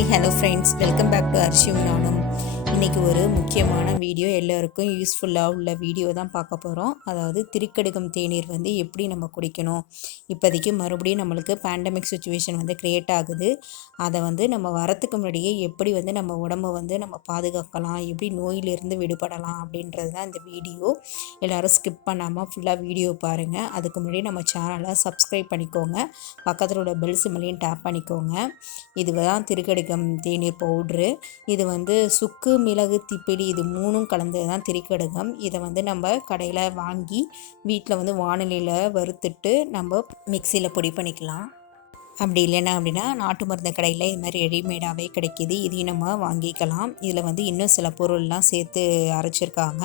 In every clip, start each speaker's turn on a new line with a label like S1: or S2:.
S1: hi hello friends welcome back to அர்ஷியும் நானும் இன்றைக்கி ஒரு முக்கியமான வீடியோ. எல்லோருக்கும் யூஸ்ஃபுல்லாக உள்ள வீடியோ தான் பார்க்க போகிறோம் அதாவது திருக்கடுகம் தேநீர் வந்து எப்படி நம்ம குடிக்கணும்? இப்போதைக்கு மறுபடியும் நம்மளுக்கு பேண்டமிக் சுச்சுவேஷன் வந்து க்ரியேட் ஆகுது. அதை வந்து நம்ம வரத்துக்கு முன்னாடியே எப்படி வந்து நம்ம உடம்ப வந்து நம்ம பாதுகாக்கலாம்? எப்படி நோயிலிருந்து விடுபடலாம்? அப்படின்றது தான் இந்த வீடியோ. எல்லோரும் ஸ்கிப் பண்ணாமல் ஃபுல்லாக வீடியோ பாருங்கள் அதுக்கு முன்னாடி நம்ம சேனலை சப்ஸ்கிரைப் பண்ணிக்கோங்க. பக்கத்தில் உள்ள பெல் சிம்மலையும் டேப் பண்ணிக்கோங்க. இதுதான் திருக்கடுகம் தேநீர் பவுட்ரு இது வந்து சுக்கு மிளகு திப்பிலி இது மூணும் கலந்தது தான் திரிக்கடுகம். இதை வந்து நம்ம கடையில் வாங்கி வீட்டில் வந்து வானிலையில் வறுத்துட்டு நம்ம மிக்சியில் பொடி பண்ணிக்கலாம். அப்படி இல்லைன்னா அப்படின்னா நாட்டு மருந்து கடையில் இது மாதிரி ரெடிமேடாகவே கிடைக்கிது. இதையும் நம்ம வாங்கிக்கலாம். இதில் வந்து இன்னும் சில பொருள்லாம் சேர்த்து அரைச்சிருக்காங்க.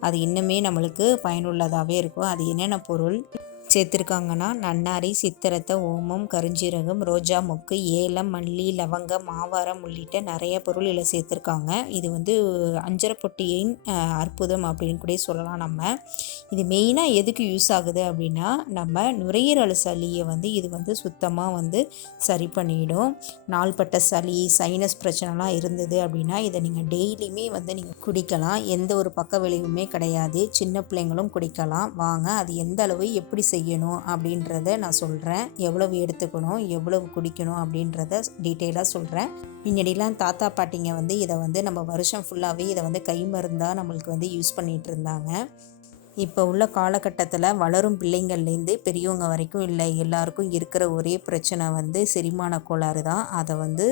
S1: அது இன்னுமே நம்மளுக்கு பயனுள்ளதாகவே இருக்கும். அது என்னென்ன பொருள்? சேர்த்துருக்காங்கன்னா நன்னாரி சித்திரத்தை ஓமம் கருஞ்சீரகம் ரோஜா மொக்கு ஏலம் மல்லி லவங்கம் மாவாரம் உள்ளிட்ட நிறைய பொருள் இதில் சேர்த்துருக்காங்க. இது வந்து அஞ்சரப்பொட்டியின் அற்புதம் அப்படின்னு கூட சொல்லலாம் நம்ம. இது மெயினாக எதுக்கு யூஸ் ஆகுது அப்படின்னா நம்ம நுரையீரல் சளியை வந்து இது வந்து சுத்தமாக வந்து சரி பண்ணிடும். நாள்பட்ட சளி சைனஸ் பிரச்சனைலாம் இருந்தது அப்படின்னா இதை நீங்கள் டெய்லியுமே வந்து நீங்கள் குடிக்கலாம். எந்த ஒரு பக்க விளைவுமே கிடையாது. சின்ன பிள்ளைங்களும் குடிக்கலாம். வாங்க அது எந்த அளவு எப்படி செய்யணும் அப்படின்றத நான் சொல்கிறேன் எவ்வளவு எடுத்துக்கணும் எவ்வளவு குடிக்கணும் அப்படின்றத டீட்டெயிலாக சொல்கிறேன் முன்னாடிலாம் தாத்தா பாட்டிங்க வந்து இதை வந்து நம்ம வருஷம் ஃபுல்லாகவே இதை வந்து கை மருந்தாக நம்மளுக்கு வந்து யூஸ் பண்ணிகிட்டு இருந்தாங்க. இப்போ உள்ள காலகட்டத்தில் வளரும் பிள்ளைங்கள்லேருந்து பெரியவங்க வரைக்கும் இல்லை எல்லாருக்கும் இருக்கிற ஒரே பிரச்சனை வந்து செரிமான கோளாறு தான். அதை வந்து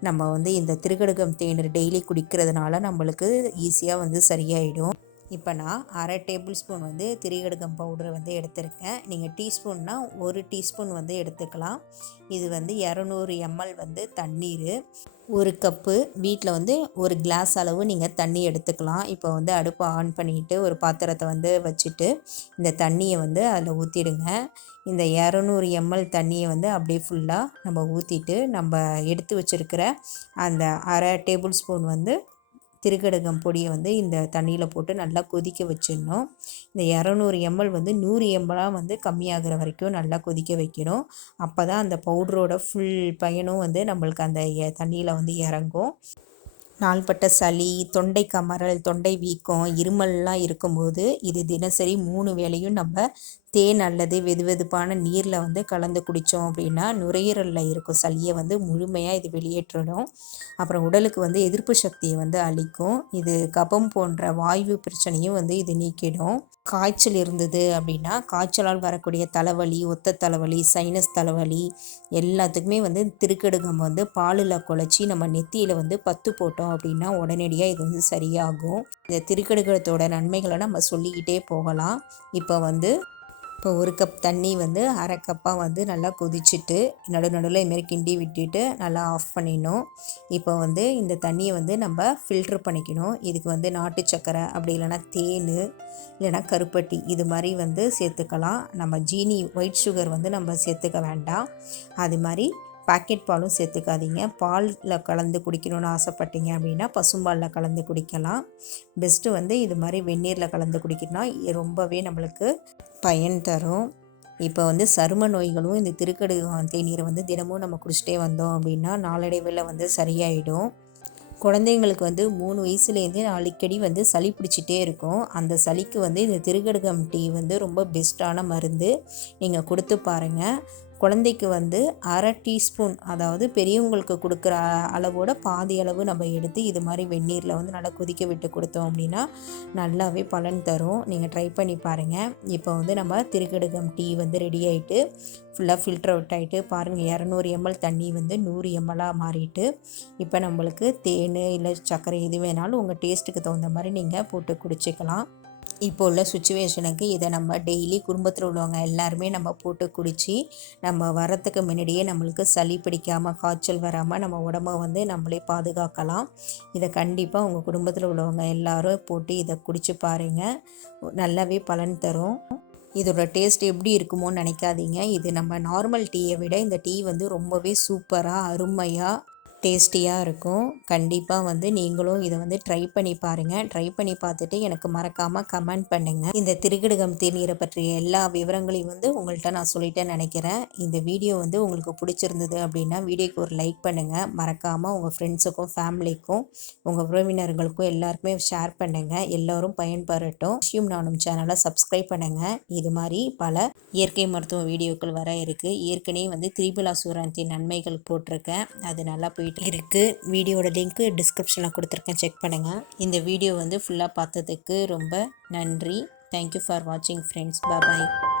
S1: நம்ம வந்து இந்த திருகடுகம் தேநீர் டெய்லி குடிக்கிறதுனால நம்மளுக்கு ஈஸியாக வந்து சரியாயிடும். இப்போ நான் அரை டேபிள் ஸ்பூன் வந்து திரிகடுகம் பவுடரை வந்து எடுத்திருக்கேன். நீங்கள் டீஸ்பூன்னா ஒரு டீஸ்பூன் வந்து எடுத்துக்கலாம். இது வந்து இரநூறு எம்எல் வந்து தண்ணீர். ஒரு கப்பு வீட்டில் வந்து ஒரு கிளாஸ் அளவு நீங்கள் தண்ணி எடுத்துக்கலாம். இப்போ வந்து அடுப்பை ஆன் பண்ணிக்கிட்டு ஒரு பாத்திரத்தை வந்து வச்சுட்டு இந்த தண்ணியை வந்து அதில் ஊற்றிடுங்க இந்த இரநூறு எம்எல் தண்ணியை வந்து அப்படியே ஃபுல்லாக நம்ம ஊற்றிட்டு நம்ம எடுத்து வச்சுருக்கிற அந்த அரை டேபிள் ஸ்பூன் வந்து திருக்கடகம் பொடியை வந்து இந்த தண்ணியில் போட்டு நல்லா கொதிக்க வச்சிடணும். இந்த இரநூறு எம்எல் வந்து நூறு எம்எலாக வந்து கம்மியாகிற வரைக்கும் நல்லா கொதிக்க வைக்கணும். அப்போ தான் அந்த பவுடரோட ஃபுல் பயனும் வந்து நம்மளுக்கு அந்த தண்ணியில் வந்து இறங்கும். நாள்பட்ட சளி தொண்டை கமரல் தொண்டை வீக்கம் இருமல்லாம் இருக்கும்போது இது தினசரி மூணு வேளையும் நம்ம தேன் அல்லது வெதுவெதுப்பான நீரில் வந்து கலந்து குடித்தோம் அப்படின்னா நுரையீரலில் இருக்கும் சளியை வந்து முழுமையாக இது வெளியேற்றிடும். அப்புறம் உடலுக்கு வந்து எதிர்ப்பு சக்தியை வந்து அளிக்கும். இது கபம் போன்ற வாயு பிரச்சனையும் வந்து இது நீக்கிடும். காய்ச்சல் இருந்தது அப்படின்னா காய்ச்சலால் வரக்கூடிய தலைவலி ஒத்த தலைவலி சைனஸ் தலைவலி எல்லாத்துக்குமே வந்து திருக்கடுகம் வந்து பாலில் குழச்சி நம்ம நெத்தியில் வந்து பத்து போட்டோம் அப்படின்னா உடனடியாக இது வந்து சரியாகும். இந்த திருக்கடுகத்தோட நன்மைகளை நம்ம சொல்லிக்கிட்டே போகலாம். இப்போ வந்து இப்போ ஒரு கப் தண்ணி வந்து அரை கப்பாக வந்து நல்லா கொதிச்சுட்டு நடு நடுவில் இதுமாரி கிண்டி விட்டுட்டு நல்லா ஆஃப் பண்ணிடணும். இப்போ வந்து இந்த தண்ணியை வந்து நம்ம ஃபில்ட்ரு பண்ணிக்கணும். இதுக்கு வந்து நாட்டு சக்கரை அப்படி இல்லைனா தேன் இல்லைனா கருப்பட்டி இது மாதிரி வந்து சேர்த்துக்கலாம். நம்ம ஜீனி ஒயிட் சுகர் வந்து நம்ம சேர்த்துக்க வேண்டாம். அது மாதிரி பாக்கெட் பாலும் சேர்த்துக்காதீங்க. பாலில் கலந்து குடிக்கணும்னு ஆசைப்பட்டீங்க அப்படின்னா பசும்பாலில் கலந்து குடிக்கலாம். பெஸ்ட்டு வந்து இது மாதிரி வெந்நீரில் கலந்து குடிக்கணும்னா ரொம்பவே நம்மளுக்கு பயன் தரும். இப்போ வந்து சரும நோய்களும் இந்த திருக்கடு தேநீரை வந்து தினமும் நம்ம குடிச்சிட்டே வந்தோம் அப்படின்னா நாளடைவில் வந்து சரியாயிடும். குழந்தைங்களுக்கு வந்து மூணு வயசுலேருந்தே அடிக்கடி வந்து சளி பிடிச்சிட்டே இருக்கும். அந்த சளிக்கு வந்து இந்த திருக்கடுகம் டீ வந்து ரொம்ப பெஸ்ட்டான மருந்து. நீங்கள் கொடுத்து பாருங்கள் குழந்தைக்கு வந்து அரை டீஸ்பூன் அதாவது பெரியவங்களுக்கு கொடுக்குற அளவோட பாதி அளவு நம்ம எடுத்து இது மாதிரி வெந்நீரில் வந்து நல்லா கொதிக்க விட்டு கொடுத்தோம் அப்படின்னா நல்லாவே பலன் தரும். நீங்கள் ட்ரை பண்ணி பாருங்கள் இப்போ வந்து நம்ம திருக்கடுகம் டீ வந்து ரெடி ஆகிட்டு ஃபுல்லாக ஃபில்டர் அவுட் ஆகிட்டு பாருங்கள் இரநூறு எம்எல் தண்ணி வந்து நூறு எம்எல்லாக மாறிட்டு இப்போ நம்மளுக்கு தேன் இல்லை சர்க்கரை எது வேணாலும் உங்கள் டேஸ்ட்டுக்கு தகுந்த மாதிரி நீங்கள் போட்டு குடிச்சிக்கலாம். இப்போ உள்ள சுச்சுவேஷனுக்கு இதை நம்ம டெய்லி குடும்பத்தில் உள்ளவங்க எல்லாருமே நம்ம போட்டு குடித்து நம்ம வரத்துக்கு முன்னாடியே நம்மளுக்கு சளி பிடிக்காமல் காய்ச்சல் வராமல் நம்ம உடம்ப வந்து நம்மளே பாதுகாக்கலாம். இதை கண்டிப்பாக உங்கள் குடும்பத்தில் உள்ளவங்க எல்லோரும் போட்டு இதை குடித்து பாருங்கள் நல்லாவே பலன் தரும். இதோட டேஸ்ட் எப்படி இருக்குமோன்னு நினைக்காதீங்க. இது நம்ம நார்மல் டீயை விட இந்த டீ வந்து ரொம்பவே சூப்பராக அருமையாக டேஸ்டியாக இருக்கும். கண்டிப்பாக வந்து நீங்களும் இதை வந்து ட்ரை பண்ணி பாருங்கள் ட்ரை பண்ணி பார்த்துட்டு எனக்கு மறக்காமல் கமெண்ட் பண்ணுங்கள் இந்த திருக்கடுகம் தேநீரை பற்றிய எல்லா விவரங்களையும் வந்து உங்கள்கிட்ட நான் சொல்லிட்டேன்னு நினைக்கிறேன். இந்த வீடியோ வந்து உங்களுக்கு பிடிச்சிருந்தது அப்படின்னா வீடியோக்கு ஒரு லைக் பண்ணுங்கள் மறக்காமல் உங்கள் ஃப்ரெண்ட்ஸுக்கும் ஃபேமிலிக்கும் உங்கள் உறவினர்களுக்கும் எல்லாருக்குமே ஷேர் பண்ணுங்கள் எல்லோரும் பயன்பெறட்டும். விஷயம் நானும் சேனலை சப்ஸ்கிரைப் பண்ணுங்கள் இது மாதிரி பல இயற்கை மருத்துவ வீடியோக்கள் வர இருக்குது ஏற்கனவே வந்து திரிபுலா சூராந்தின் நன்மைகள் போட்டிருக்கேன். அது நல்லா போயிட்டு இருக்குது வீடியோட லிங்க்கு டிஸ்கிரிப்ஷனில் கொடுத்துருக்கேன். செக் பண்ணுங்கள் இந்த வீடியோ வந்து ஃபுல்லாக பார்த்ததுக்கு ரொம்ப நன்றி. தேங்க்யூ ஃபார் வாட்சிங் ஃப்ரெண்ட்ஸ் பாய்